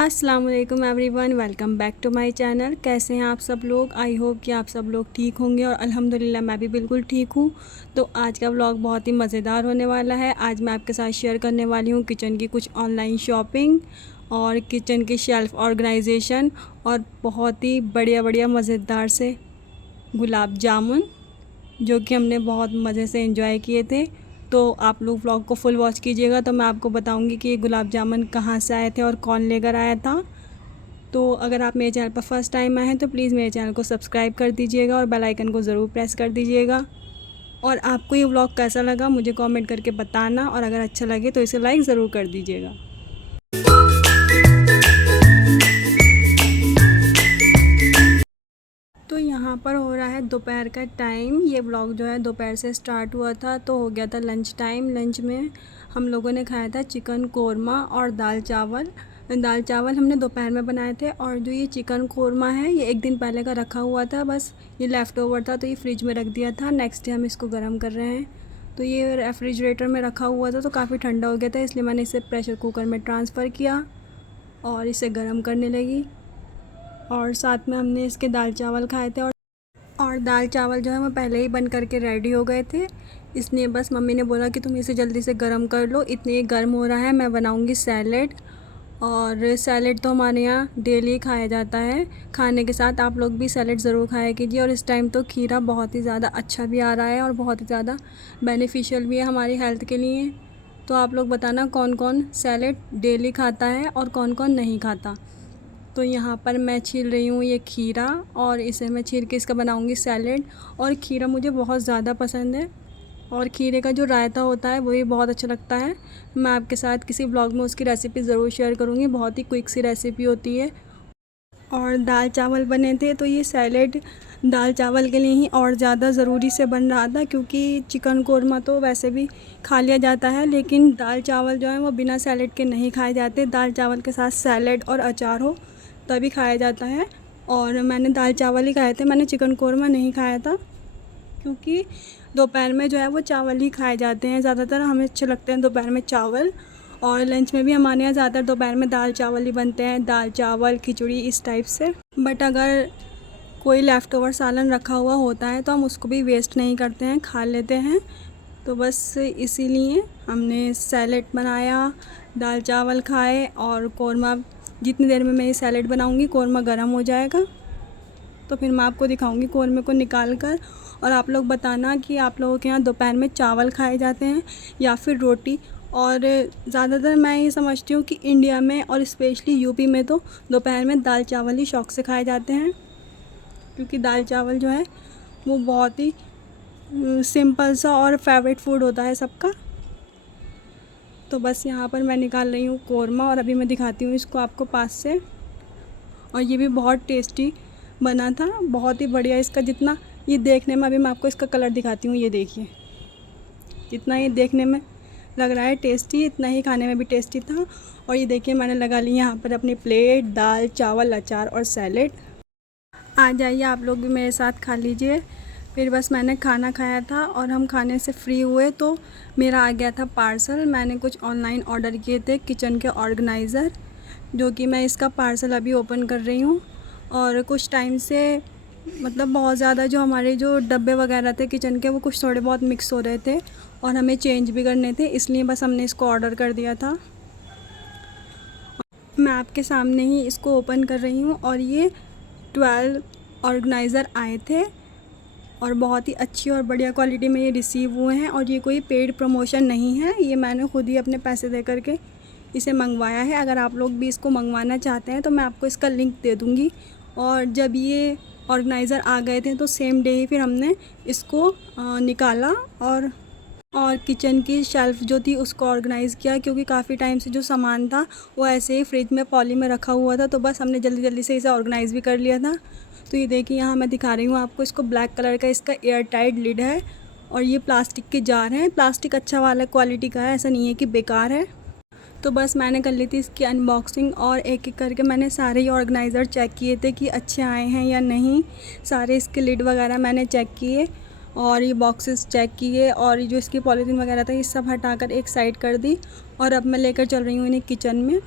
अस्सलाम वालेकुम everyone, welcome back to my channel. कैसे हैं आप सब लोग? आई होप कि आप सब लोग ठीक होंगे और अल्हम्दुलिल्लाह मैं भी बिल्कुल ठीक हूँ। तो आज का व्लॉग बहुत ही मज़ेदार होने वाला है। आज मैं आपके साथ शेयर करने वाली हूँ किचन की कुछ ऑनलाइन शॉपिंग और किचन की शेल्फ़ ऑर्गेनाइजेशन और बहुत ही बढ़िया बढ़िया मज़ेदार से गुलाब जामुन जो कि हमने बहुत मज़े से एंजॉय किए थे। तो आप लोग व्लॉग को फुल वॉच कीजिएगा तो मैं आपको बताऊंगी कि ये गुलाब जामुन कहाँ से आए थे और कौन लेकर आया था। तो अगर आप मेरे चैनल पर फर्स्ट टाइम आए हैं तो प्लीज़ मेरे चैनल को सब्सक्राइब कर दीजिएगा और बेल आइकन को ज़रूर प्रेस कर दीजिएगा। और आपको ये व्लॉग कैसा लगा मुझे कमेंट करके बताना, और अगर अच्छा लगे तो इसे लाइक ज़रूर कर दीजिएगा। तो यहाँ पर हो रहा है दोपहर का टाइम। ये व्लॉग जो है दोपहर से स्टार्ट हुआ था तो हो गया था लंच टाइम। लंच में हम लोगों ने खाया था चिकन कोरमा और दाल चावल। दाल चावल हमने दोपहर में बनाए थे और जो ये चिकन कोरमा है ये एक दिन पहले का रखा हुआ था, बस ये लेफ़्ट ओवर था तो ये फ्रिज में रख दिया था। नेक्स्ट डे हम इसको गर्म कर रहे हैं। तो ये रेफ्रिजरेटर में रखा हुआ था तो काफ़ी ठंडा हो गया था, इसलिए मैंने इसे प्रेशर कुकर में ट्रांसफ़र किया और इसे गर्म करने लगी। और साथ में हमने इसके दाल चावल खाए थे और दाल चावल जो है वो पहले ही बन करके रेडी हो गए थे, इसलिए बस मम्मी ने बोला कि तुम इसे जल्दी से गर्म कर लो। इतने ये गर्म हो रहा है, मैं बनाऊंगी सैलेड। और सैलेड तो हमारे यहाँ डेली खाया जाता है। खाने के साथ आप लोग भी सैलेड ज़रूर खाया कीजिए। और इस टाइम तो खीरा बहुत ही ज़्यादा अच्छा भी आ रहा है और बहुत ही ज़्यादा बेनिफिशियल भी है हमारी हेल्थ के लिए। तो आप लोग बताना कौन कौन सैलेड डेली खाता है और कौन कौन नहीं खाता। तो यहाँ पर मैं छील रही हूँ ये खीरा और इसे मैं छील के इसका बनाऊँगी सैलेड। और खीरा मुझे बहुत ज़्यादा पसंद है और खीरे का जो रायता होता है वो भी बहुत अच्छा लगता है। मैं आपके साथ किसी ब्लॉग में उसकी रेसिपी ज़रूर शेयर करूँगी, बहुत ही क्विक सी रेसिपी होती है। और दाल चावल बने थे तो ये सैलेड दाल चावल के लिए ही और ज़्यादा ज़रूरी से बन रहा था, क्योंकि चिकन कोरमा तो वैसे भी खा लिया जाता है लेकिन दाल चावल जो है वो बिना सैलेड के नहीं खाए जाते। दाल चावल के साथ सैलेड और अचार हो तभी खाया जाता है। और मैंने दाल चावल ही खाए थे, मैंने चिकन कोरमा नहीं खाया था, क्योंकि दोपहर में जो है वो चावल ही खाए जाते हैं ज़्यादातर। हमें अच्छे लगते हैं दोपहर में चावल। और लंच में भी हमारे यहाँ ज़्यादातर दोपहर में दाल चावल ही बनते हैं, दाल चावल खिचड़ी इस टाइप से। बट अगर कोई लेफ़्ट ओवर सालन रखा हुआ होता है तो हम उसको भी वेस्ट नहीं करते हैं, खा लेते हैं। तो बस इसीलिए हमने सैलेड बनाया, दाल चावल खाए और कोरमा। जितनी देर में मैं ये सैलेड बनाऊंगी कोरमा गर्म हो जाएगा तो फिर मैं आपको दिखाऊंगी कोरमे को निकाल कर। और आप लोग बताना कि आप लोगों के यहाँ दोपहर में चावल खाए जाते हैं या फिर रोटी। और ज़्यादातर मैं ये समझती हूँ कि इंडिया में और स्पेशली यूपी में तो दोपहर में दाल चावल ही शौक़ से खाए जाते हैं, क्योंकि दाल चावल जो है वो बहुत ही सिंपल सा और फेवरेट फूड होता है सबका। तो बस यहाँ पर मैं निकाल रही हूँ कोरमा और अभी मैं दिखाती हूँ इसको आपको पास से। और ये भी बहुत टेस्टी बना था, बहुत ही बढ़िया। इसका जितना ये देखने में, अभी मैं आपको इसका कलर दिखाती हूँ, ये देखिए जितना ये देखने में लग रहा है टेस्टी इतना ही खाने में भी टेस्टी था। और ये देखिए मैंने लगा ली यहाँ पर अपनी प्लेट, दाल चावल अचार और सैलेड। आ जाइए आप लोग भी मेरे साथ खा लीजिए। फिर बस मैंने खाना खाया था और हम खाने से फ्री हुए तो मेरा आ गया था पार्सल। मैंने कुछ ऑनलाइन ऑर्डर किए थे किचन के ऑर्गेनाइज़र, जो कि मैं इसका पार्सल अभी ओपन कर रही हूँ। और कुछ टाइम से मतलब बहुत ज़्यादा जो हमारे जो डब्बे वगैरह थे किचन के वो कुछ थोड़े बहुत मिक्स हो रहे थे और हमें चेंज भी करने थे, इसलिए बस हमने इसको ऑर्डर कर दिया था। मैं आपके सामने ही इसको ओपन कर रही हूँ और ये 12 ऑर्गेनाइज़र आए थे और बहुत ही अच्छी और बढ़िया क्वालिटी में ये रिसीव हुए हैं। और ये कोई पेड प्रमोशन नहीं है, ये मैंने खुद ही अपने पैसे दे करके इसे मंगवाया है। अगर आप लोग भी इसको मंगवाना चाहते हैं तो मैं आपको इसका लिंक दे दूँगी। और जब ये ऑर्गेनाइज़र आ गए थे तो सेम डे ही फिर हमने इसको निकाला और किचन की शेल्फ़ जो थी उसको ऑर्गेनाइज़ किया, क्योंकि काफ़ी टाइम से जो सामान था वो ऐसे ही फ्रिज में पॉली में रखा हुआ था। तो बस हमने जल्दी जल्दी से इसे ऑर्गेनाइज़ भी कर लिया था। तो ये देखिए यहाँ मैं दिखा रही हूँ आपको इसको, ब्लैक कलर का इसका एयर टाइट लिड है और ये प्लास्टिक के जार हैं। प्लास्टिक अच्छा वाला क्वालिटी का है, ऐसा नहीं है कि बेकार है। तो बस मैंने कर ली थी इसकी अनबॉक्सिंग और एक एक करके मैंने सारे ही ऑर्गेनाइज़र चेक किए थे कि अच्छे आए हैं या नहीं। सारे इसके लिड वगैरह मैंने चेक किए और ये बॉक्सेस चेक किए और ये जो इसकी पॉलीथीन वगैरह था ये सब हटाकर एक साइड कर दी। और अब मैं लेकर चल रही हूँ इन्हें किचन में।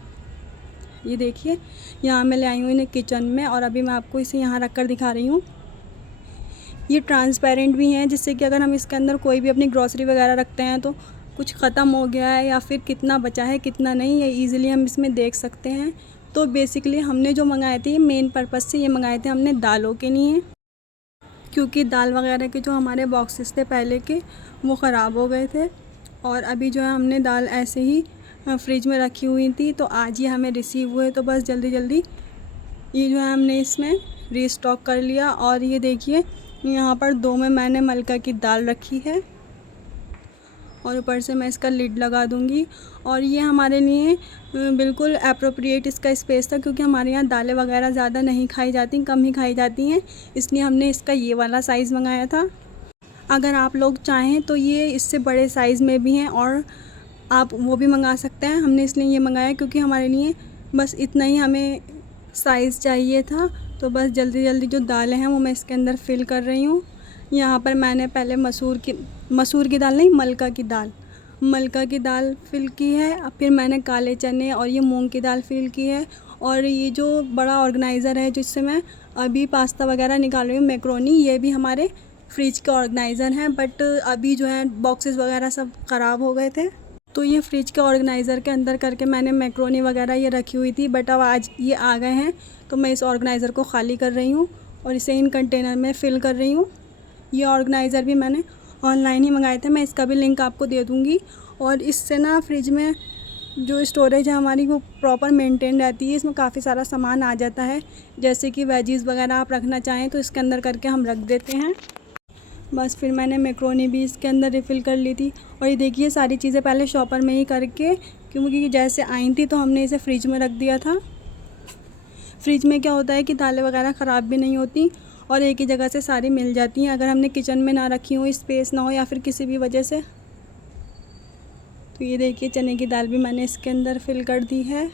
ये देखिए यहाँ मैं ले आई हूँ इन्हें किचन में और अभी मैं आपको इसे यहाँ रख कर दिखा रही हूँ। ये ट्रांसपेरेंट भी हैं जिससे कि अगर हम इसके अंदर कोई भी अपनी ग्रॉसरी वगैरह रखते हैं तो कुछ ख़त्म हो गया है या फिर कितना बचा है कितना नहीं, ये ईज़िली हम इसमें देख सकते हैं। तो बेसिकली हमने जो मंगाए थे ये मेन पर्पज़ से ये मंगाए थे हमने दालों के लिए, क्योंकि दाल वगैरह के जो हमारे बॉक्सेस थे पहले के वो ख़राब हो गए थे और अभी जो है हमने दाल ऐसे ही फ्रिज में रखी हुई थी तो आज ये हमें रिसीव हुए, तो बस जल्दी जल्दी ये जो है हमने इसमें रीस्टॉक कर लिया। और ये देखिए यहाँ पर 2 में मैंने मलका की दाल रखी है और ऊपर से मैं इसका लिड लगा दूँगी। और ये हमारे लिए बिल्कुल एप्रोप्रिएट इसका स्पेस था, क्योंकि हमारे यहाँ दालें वगैरह ज़्यादा नहीं खाई जाती, कम ही खाई जाती हैं, इसलिए हमने इसका ये वाला साइज़ मंगाया था। अगर आप लोग चाहें तो ये इससे बड़े साइज़ में भी हैं और आप वो भी मंगा सकते हैं। हमने इसलिए ये मंगाया क्योंकि हमारे लिए बस इतना ही हमें साइज़ चाहिए था। तो बस जल्दी जल्दी जो दालें हैं वो मैं इसके अंदर फ़िल कर रही हूँ। यहाँ पर मैंने पहले मसूर की दाल नहीं, मलका की दाल फ़िल की है। अब फिर मैंने काले चने और ये मूंग की दाल फ़िल की है। और ये जो बड़ा ऑर्गेनाइज़र है जिससे मैं अभी पास्ता वगैरह निकाल रही हूँ, मैक्रोनी, ये भी हमारे फ्रिज के ऑर्गेनाइज़र हैं, बट अभी जो है बॉक्सेस वगैरह सब ख़राब हो गए थे तो ये फ्रिज के ऑर्गेनाइज़र के अंदर करके मैंने मैक्रोनी वगैरह ये रखी हुई थी, बट अब आज ये आ गए हैं तो मैं इस ऑर्गेनाइज़र को ख़ाली कर रही हूँ और इसे इन कंटेनर में फ़िल कर रही हूँ। ये ऑर्गेनाइज़र भी मैंने ऑनलाइन ही मंगाए थे, मैं इसका भी लिंक आपको दे दूँगी। और इससे ना फ्रिज में जो स्टोरेज है हमारी वो प्रॉपर मेंटेन रहती है, इसमें काफ़ी सारा सामान आ जाता है, जैसे कि वेजीज़ वगैरह आप रखना चाहें तो इसके अंदर करके हम रख देते हैं। बस फिर मैंने मैक्रोनी भी इसके अंदर रिफ़िल कर ली थी। और ये देखिए सारी चीज़ें पहले शॉपर में ही करके, क्योंकि जैसे आई थी तो हमने इसे फ्रिज में रख दिया था। फ्रिज में क्या होता है कि दालें वगैरह ख़राब भी नहीं होती और एक ही जगह से सारी मिल जाती हैं, अगर हमने किचन में ना रखी हो, स्पेस ना हो या फिर किसी भी वजह से। तो ये देखिए चने की दाल भी मैंने इसके अंदर फ़िल कर दी है।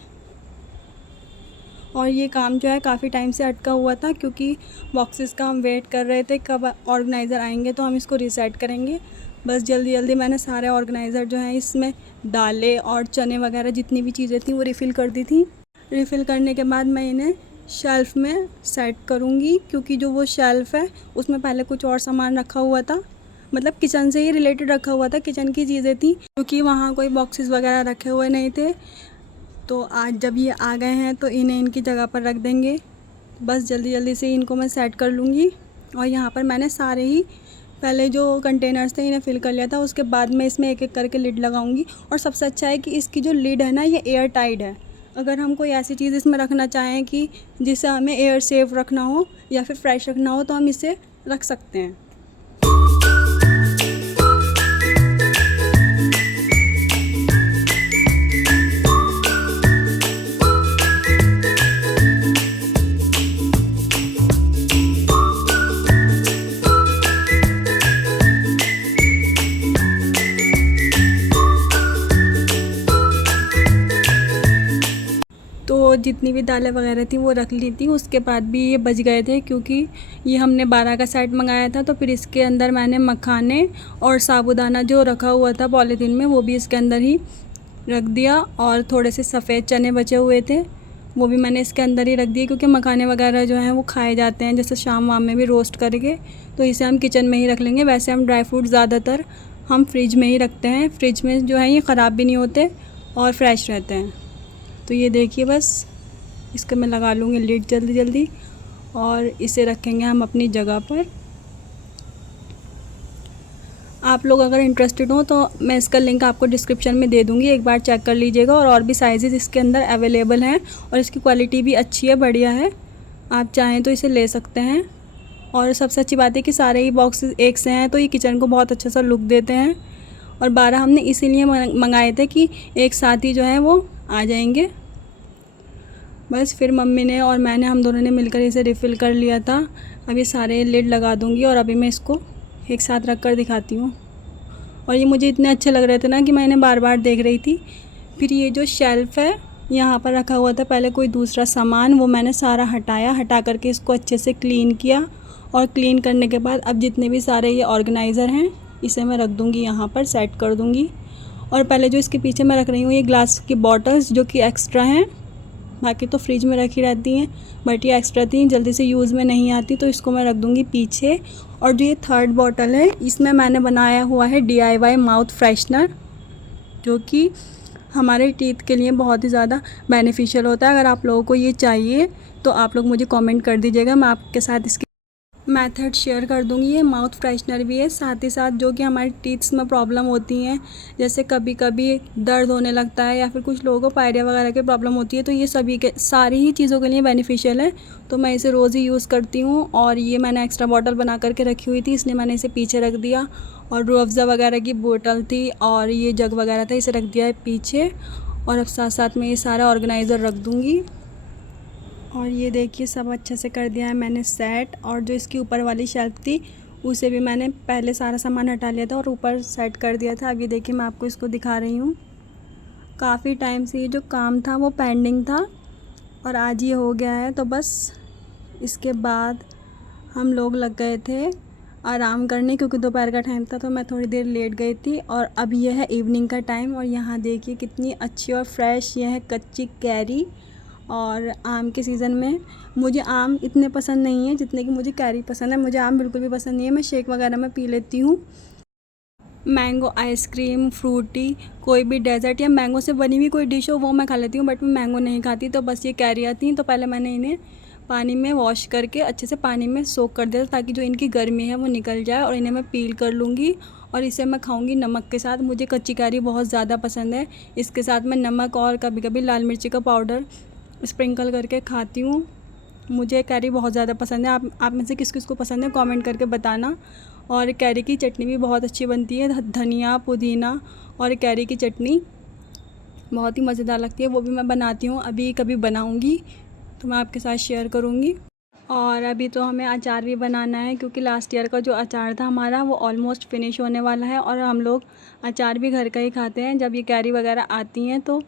और ये काम जो है काफ़ी टाइम से अटका हुआ था, क्योंकि बॉक्सेस का हम वेट कर रहे थे कब ऑर्गेनाइज़र आएंगे तो हम इसको रीसेट करेंगे। बस जल्दी जल्दी मैंने सारे ऑर्गेनाइज़र जो हैं इसमें दालें और चने वगैरह जितनी भी चीज़ें थी वो रिफ़िल कर दी थी। रिफ़िल करने के बाद मैं इन्हें शेल्फ़ में सेट करूँगी, क्योंकि जो वो शेल्फ़ है उसमें पहले कुछ और सामान रखा हुआ था, मतलब किचन से ही रिलेटेड रखा हुआ था, किचन की चीज़ें थी, क्योंकि वहाँ कोई बॉक्सेस वगैरह रखे हुए नहीं थे। तो आज जब ये आ गए हैं तो इन्हें इनकी जगह पर रख देंगे। बस जल्दी जल्दी से इनको मैं सेट कर लूँगी। और यहाँ पर मैंने सारे ही पहले जो कंटेनर्स थे इन्हें फ़िल कर लिया था, उसके बाद मैं इसमें एक एक करके लिड लगाऊंगी। और सबसे अच्छा है कि इसकी जो लिड है ना ये एयर टाइट है। अगर हम कोई ऐसी चीज़ इसमें रखना चाहें कि जिसे हमें एयर सेफ रखना हो या फिर फ्रेश रखना हो तो हम इसे रख सकते हैं। तो जितनी भी दालें वगैरह थी वो रख ली थी, उसके बाद भी ये बच गए थे, क्योंकि ये हमने 12 का सेट मंगाया था। तो फिर इसके अंदर मैंने मखाने और साबूदाना जो रखा हुआ था पॉलीथीन में वो भी इसके अंदर ही रख दिया। और थोड़े से सफ़ेद चने बचे हुए थे वो भी मैंने इसके अंदर ही रख दिए, क्योंकि मखाने वगैरह जो हैं वो खाए जाते हैं जैसे शाम वाम में भी रोस्ट करके, तो इसे हम किचन में ही रख लेंगे। वैसे हम ड्राई फ्रूट ज़्यादातर हम फ्रिज में ही रखते हैं, फ्रिज में जो है ये ख़राब भी नहीं होते और फ्रेश रहते हैं। तो ये देखिए बस इसको मैं लगा लूँगी लिड जल्दी जल्दी और इसे रखेंगे हम अपनी जगह पर। आप लोग अगर इंटरेस्टेड हो तो मैं इसका लिंक आपको डिस्क्रिप्शन में दे दूँगी, एक बार चेक कर लीजिएगा। और भी साइज़ेस इसके अंदर अवेलेबल हैं और इसकी क्वालिटी भी अच्छी है, बढ़िया है, आप चाहें तो इसे ले सकते हैं। और सबसे अच्छी बात है कि सारे ही बॉक्सेस एक से हैं तो ये किचन को बहुत अच्छा सा लुक देते हैं। और 12 हमने इसीलिए मंगाए थे कि एक साथ ही जो है वो आ जाएंगे। बस फिर मम्मी ने और मैंने हम दोनों ने मिलकर इसे रिफ़िल कर लिया था। अब ये सारे लिड लगा दूँगी और अभी मैं इसको एक साथ रख कर दिखाती हूँ। और ये मुझे इतने अच्छे लग रहे थे ना कि मैं इन्हें बार बार देख रही थी। फिर ये जो शेल्फ़ है यहाँ पर रखा हुआ था पहले कोई दूसरा सामान, वो मैंने सारा हटा करके इसको अच्छे से क्लीन किया। और क्लीन करने के बाद अब जितने भी सारे ये ऑर्गेनाइज़र हैं इसे मैं रख दूँगी यहाँ पर, सेट कर दूँगी। और पहले जो इसके पीछे मैं रख रही हूँ ये ग्लास की बॉटल्स जो कि एक्स्ट्रा हैं, बाकी तो फ्रिज में रखी रहती हैं, बट ये एक्स्ट्रा थी, जल्दी से यूज़ में नहीं आती, तो इसको मैं रख दूँगी पीछे। और जो ये थर्ड बॉटल है, इसमें मैंने बनाया हुआ है DIY माउथ फ्रेशनर, जो कि हमारे टीथ के लिए बहुत ही ज़्यादा बेनिफिशियल होता है। अगर आप लोगों को ये चाहिए तो आप लोग मुझे कमेंट कर दीजिएगा, मैं आपके साथ इसकी मेथड शेयर कर दूँगी। ये माउथ फ्रेशनर भी है, साथ ही साथ जो कि हमारी टीथ्स में प्रॉब्लम होती हैं, जैसे कभी कभी दर्द होने लगता है या फिर कुछ लोगों को पायरिया वगैरह की प्रॉब्लम होती है, तो ये सभी के सारी ही चीज़ों के लिए बेनिफिशियल है। तो मैं इसे रोज़ ही यूज़ करती हूँ। और ये मैंने एक्स्ट्रा बॉटल बना करके रखी हुई थी, इसलिए मैंने इसे पीछे रख दिया। और रूह अफ़ज़ा वगैरह की बोतल थी और ये जग वगैरह था, इसे रख दिया है पीछे। और अब साथ साथ में ये सारा ऑर्गेनाइज़र रख दूँगी। और ये देखिए सब अच्छे से कर दिया है मैंने सेट। और जो इसकी ऊपर वाली शेल्फ थी उसे भी मैंने पहले सारा सामान हटा लिया था और ऊपर सेट कर दिया था। अब ये देखिए मैं आपको इसको दिखा रही हूँ। काफ़ी टाइम से ये जो काम था वो पेंडिंग था और आज ये हो गया है। तो बस इसके बाद हम लोग लग गए थे आराम करने, क्योंकि दोपहर का टाइम था तो मैं थोड़ी देर लेट गई थी। और अब ये है इवनिंग का टाइम और यहाँ देखिए कितनी अच्छी और फ्रेश ये है कच्ची कैरी। और आम के सीज़न में मुझे आम इतने पसंद नहीं है जितने कि मुझे कैरी पसंद है। मुझे आम बिल्कुल भी पसंद नहीं है, मैं शेक वगैरह में पी लेती हूँ। मैंगो आइसक्रीम, फ्रूटी, कोई भी डेज़र्ट या मैंगो से बनी हुई कोई डिश हो वो मैं खा लेती हूँ, बट मैं मैंगो नहीं खाती। तो बस ये कैरी आती हैं, तो पहले मैंने इन्हें पानी में वॉश करके अच्छे से पानी में सोक कर दिया ताकि जो इनकी गर्मी है वो निकल जाए। और इन्हें मैं पील कर लूँगी और इसे मैं खाऊंगी नमक के साथ। मुझे कच्ची कैरी बहुत ज़्यादा पसंद है, इसके साथ मैं नमक और कभी कभी लाल मिर्ची का पाउडर स्प्रिंकल करके खाती हूँ। मुझे कैरी बहुत ज़्यादा पसंद है। आप में से किस किस को पसंद है कमेंट करके बताना। और कैरी की चटनी भी बहुत अच्छी बनती है, धनिया पुदीना और कैरी की चटनी बहुत ही मज़ेदार लगती है, वो भी मैं बनाती हूँ। अभी कभी बनाऊँगी तो मैं आपके साथ शेयर करूँगी। और अभी तो हमें अचार भी बनाना है, क्योंकि लास्ट ईयर का जो अचार था हमारा वो ऑलमोस्ट फिनिश होने वाला है। और हम लोग अचार भी घर का ही खाते हैं, जब ये कैरी वगैरह आती हैं तो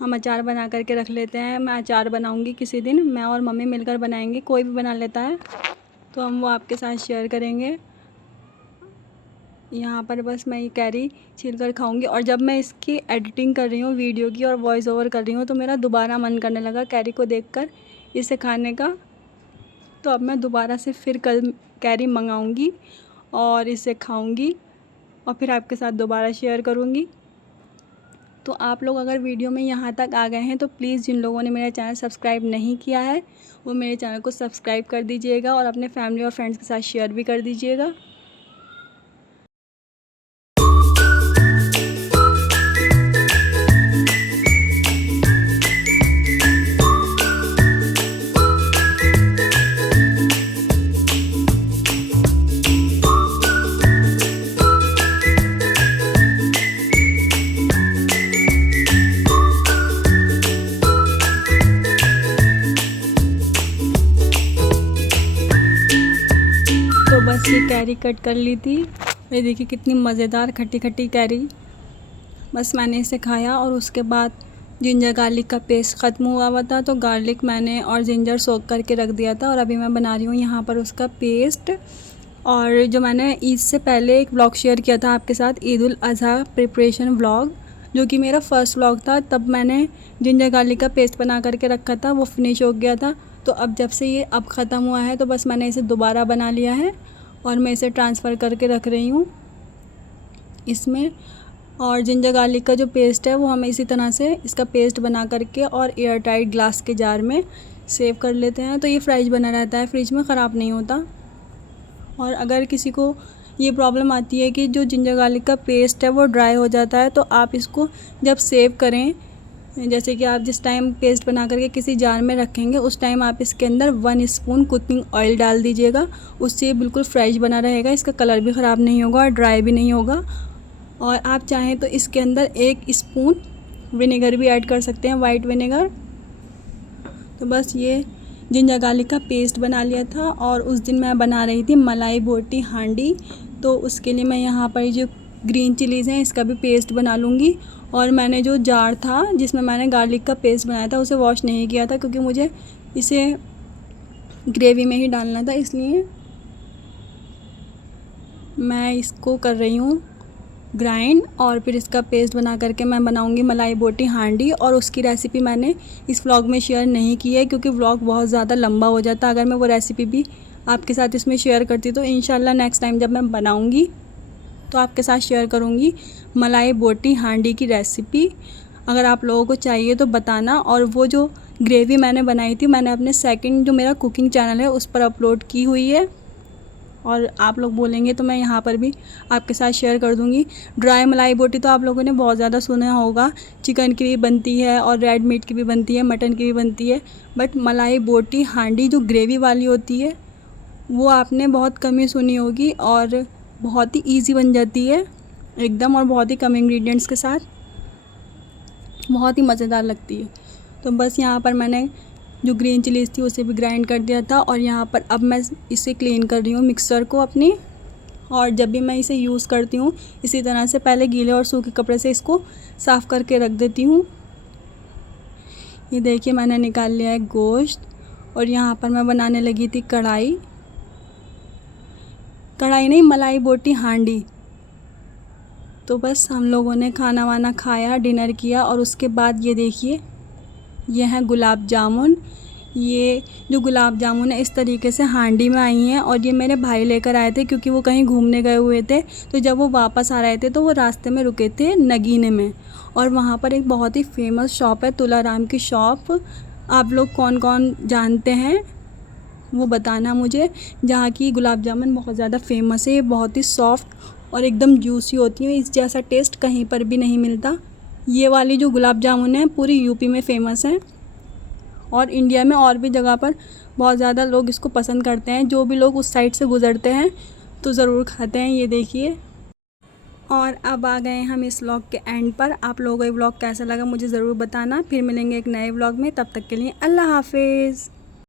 हम अचार बना करके रख लेते हैं। मैं अचार बनाऊंगी किसी दिन, मैं और मम्मी मिलकर बनाएंगे, कोई भी बना लेता है तो हम वो आपके साथ शेयर करेंगे। यहाँ पर बस मैं ये कैरी छील कर खाऊँगी। और जब मैं इसकी एडिटिंग कर रही हूँ वीडियो की और वॉइस ओवर कर रही हूँ तो मेरा दोबारा मन करने लगा कैरी को देखकर इसे खाने का। तो अब मैं दोबारा से फिर कल कैरी मंगाऊँगी और इसे खाऊँगी और फिर आपके साथ दोबारा शेयर करूँगी। तो आप लोग अगर वीडियो में यहाँ तक आ गए हैं तो प्लीज़ जिन लोगों ने मेरा चैनल सब्सक्राइब नहीं किया है वो मेरे चैनल को सब्सक्राइब कर दीजिएगा और अपने फैमिली और फ्रेंड्स के साथ शेयर भी कर दीजिएगा। तो बस ये कैरी कट कर ली थी, ये देखिए कितनी मज़ेदार खट्टी खट्टी कैरी। बस मैंने इसे खाया और उसके बाद जिंजर गार्लिक का पेस्ट ख़त्म हुआ था, तो गार्लिक मैंने और जिंजर सोक करके रख दिया था और अभी मैं बना रही हूँ यहाँ पर उसका पेस्ट। और जो मैंने ईद से पहले एक व्लॉग शेयर किया था आपके साथ, ईद उल अज़हा प्रिपरेशन व्लॉग, जो कि मेरा फ़र्स्ट व्लॉग था, तब मैंने जिंजर गार्लिक का पेस्ट बना करके रखा था, वो फिनिश हो गया था। तो अब जब से ये अब ख़त्म हुआ है तो बस मैंने इसे दोबारा बना लिया है और मैं इसे ट्रांसफ़र करके रख रही हूँ इसमें। और जिंजर गार्लिक का जो पेस्ट है वो हमें इसी तरह से इसका पेस्ट बना करके और एयर टाइट ग्लास के जार में सेव कर लेते हैं, तो ये फ्रेश बना रहता है, फ्रिज में ख़राब नहीं होता। और अगर किसी को ये प्रॉब्लम आती है कि जो जिंजर गार्लिक का पेस्ट है वो ड्राई हो जाता है, तो आप इसको जब सेव करें, जैसे कि आप जिस टाइम पेस्ट बना करके किसी जार में रखेंगे उस टाइम आप इसके अंदर 1 स्पून कुकिंग ऑयल डाल दीजिएगा, उससे ये बिल्कुल फ्रेश बना रहेगा, इसका कलर भी ख़राब नहीं होगा और ड्राई भी नहीं होगा। और आप चाहें तो इसके अंदर 1 स्पून विनेगर भी ऐड कर सकते हैं, वाइट विनेगर। तो बस ये जिंजर गार्लिक का पेस्ट बना लिया था। और उस दिन मैं बना रही थी मलाई बोटी हांडी, तो उसके लिए मैं यहाँ पर जो ग्रीन चिलीज़ हैं इसका भी पेस्ट बना लूँगी। और मैंने जो जार था जिसमें मैंने गार्लिक का पेस्ट बनाया था उसे वॉश नहीं किया था, क्योंकि मुझे इसे ग्रेवी में ही डालना था, इसलिए मैं इसको कर रही हूँ ग्राइंड और फिर इसका पेस्ट बना करके मैं बनाऊंगी मलाई बोटी हांडी। और उसकी रेसिपी मैंने इस व्लॉग में शेयर नहीं की है क्योंकि व्लॉग बहुत ज़्यादा लंबा हो जाता। अगर मैं वो रेसिपी भी आपके साथ इसमें शेयर करती तो इंशाल्लाह नेक्स्ट टाइम जब मैं बनाऊंगी तो आपके साथ शेयर करूंगी मलाई बोटी हांडी की रेसिपी। अगर आप लोगों को चाहिए तो बताना। और वो जो ग्रेवी मैंने बनाई थी मैंने अपने सेकंड जो मेरा कुकिंग चैनल है उस पर अपलोड की हुई है, और आप लोग बोलेंगे तो मैं यहाँ पर भी आपके साथ शेयर कर दूँगी। ड्राई मलाई बोटी तो आप लोगों ने बहुत ज़्यादा सुना होगा, चिकन की भी बनती है और रेड मीट की भी बनती है, मटन की भी बनती है। बट मलाई बोटी हांडी जो ग्रेवी वाली होती है वो आपने बहुत कम ही सुनी होगी, और बहुत ही ईजी बन जाती है एकदम, और बहुत ही कम इंग्रेडिएंट्स के साथ बहुत ही मज़ेदार लगती है। तो बस यहाँ पर मैंने जो ग्रीन चिलीज़ थी उसे भी ग्राइंड कर दिया था, और यहाँ पर अब मैं इसे क्लीन कर रही हूँ मिक्सर को अपनी। और जब भी मैं इसे यूज़ करती हूँ इसी तरह से पहले गीले और सूखे कपड़े से इसको साफ़ करके रख देती हूँ। ये देखिए मैंने निकाल लिया है गोश्त, और यहाँ पर मैं बनाने लगी थी कढ़ाई नहीं, मलाई बोटी हांडी। तो बस हम लोगों ने खाना वाना खाया, डिनर किया, और उसके बाद ये देखिए ये हैं गुलाब जामुन। ये जो गुलाब जामुन है इस तरीके से हांडी में आई हैं, और ये मेरे भाई लेकर आए थे क्योंकि वो कहीं घूमने गए हुए थे। तो जब वो वापस आ रहे थे तो वो रास्ते में रुके थे नगीने में, और वहाँ पर एक बहुत ही फेमस शॉप है तुलाराम की शॉप। आप लोग कौन कौन जानते हैं वो बताना मुझे, जहाँ की गुलाब जामुन बहुत ज़्यादा फेमस है। ये बहुत ही सॉफ्ट और एकदम जूसी होती है, इस जैसा टेस्ट कहीं पर भी नहीं मिलता। ये वाली जो गुलाब जामुन है पूरी यूपी में फ़ेमस है, और इंडिया में और भी जगह पर बहुत ज़्यादा लोग इसको पसंद करते हैं। जो भी लोग उस साइड से गुज़रते हैं तो ज़रूर खाते हैं। ये देखिए, और अब आ गए हम इस व्लॉग के एंड पर। आप लोगों को ये व्लॉग कैसा लगा मुझे ज़रूर बताना। फिर मिलेंगे एक नए व्लॉग में, तब तक के लिए अल्लाह हाफिज़।